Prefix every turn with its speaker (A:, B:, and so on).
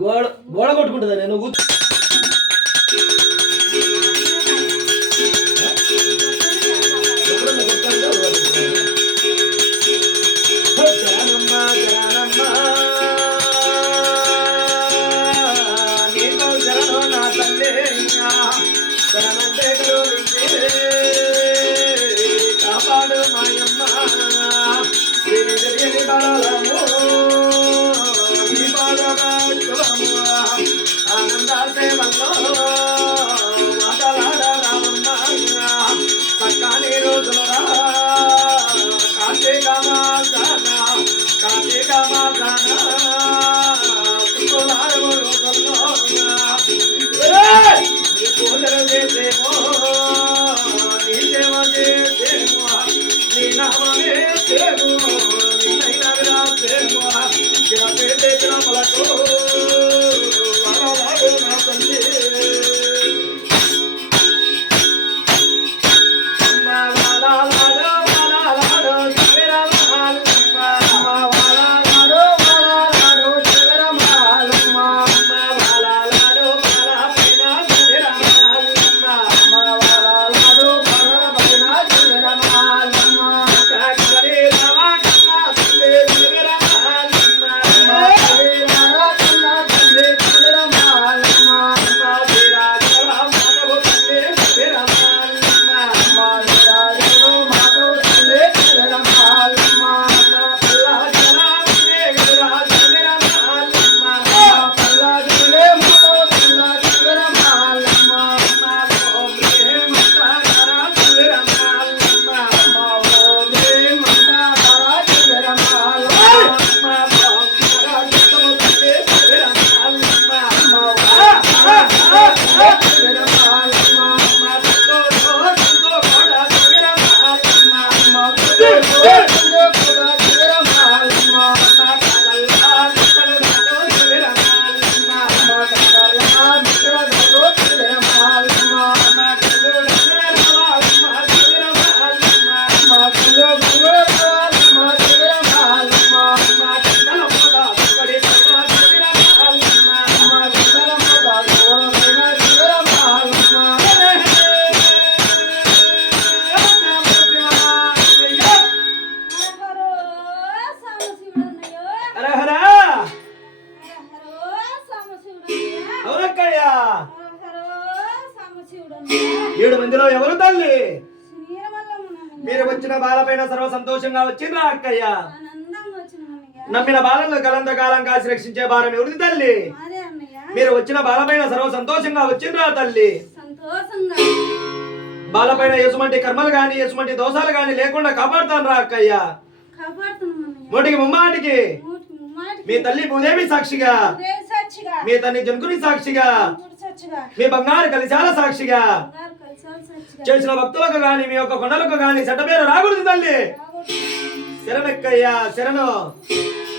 A: గోడ గోడ కొట్టుకుంటుందా? నేను ఏడు మందిలో ఎవరు తల్లి. మీరు వచ్చిన బాలపైన సర్వ సంతోషంగా వచ్చిండ్రా అక్కయ్య. నమ్మిన బాలను కలంత కాలం కాసి రక్షించే భారం ఎవరిది తల్లి. మీరు వచ్చిన బాలపైన సర్వ సంతోషంగా వచ్చిండ్రా తల్లి బాలపైన ఎసుమంటి కర్మలు గాని ఎసుమంటి దోషాలు గాని లేకుండా కాపాడుతాను రా అక్కయ్య. నోటికి ముమ్మాటికి. మీ తల్లి భూదేవి సాక్షిగా. మీ తల్లి జనుకుని సాక్షిగా. మీ బంగారు కలిశాల సాక్షిగా. చేసిన భక్తులకు గాని మీ యొక్క కొండలకు గాని చెడ్డ పేరు రాకూడదు తల్లి. శరణక్కయ్యా శరణు.